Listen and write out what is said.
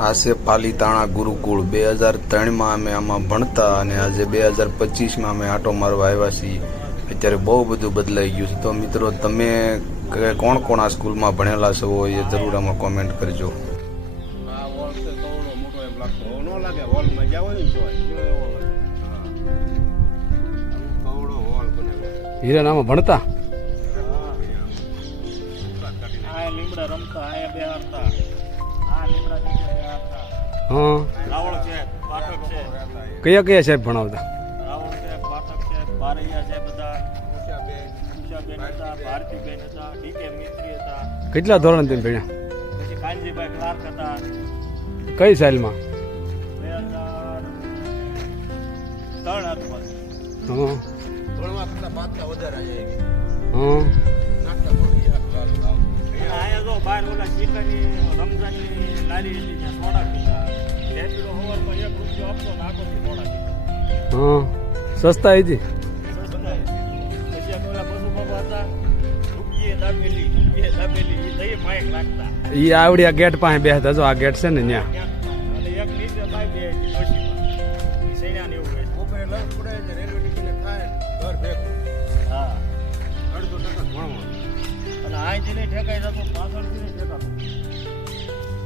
આ છે પાલીતાણા ગુરુકુળ 2003માં અમે આમાં ભણતા અને આજે 2025માં અમે આટો મારવા આવ્યા છીએ. અત્યારે બહુ બધું બદલાઈ ગયું છે. તો મિત્રો તમે કોણ કોણ આ સ્કૂલમાં ભણેલા છો એ જરૂર આમાં કોમેન્ટ કરજો. હીરાનામાં ભણતા હા કયા કયા સાહેબ ભણાવતા? કેટલા ધોરણ તમે ભણ્યા? કઈ સાલમાં? સસ્તા હતી. ઈ આવડી આ ગેટ પાસે બેસતા. જો આ ગેટ છે ને ત્યાં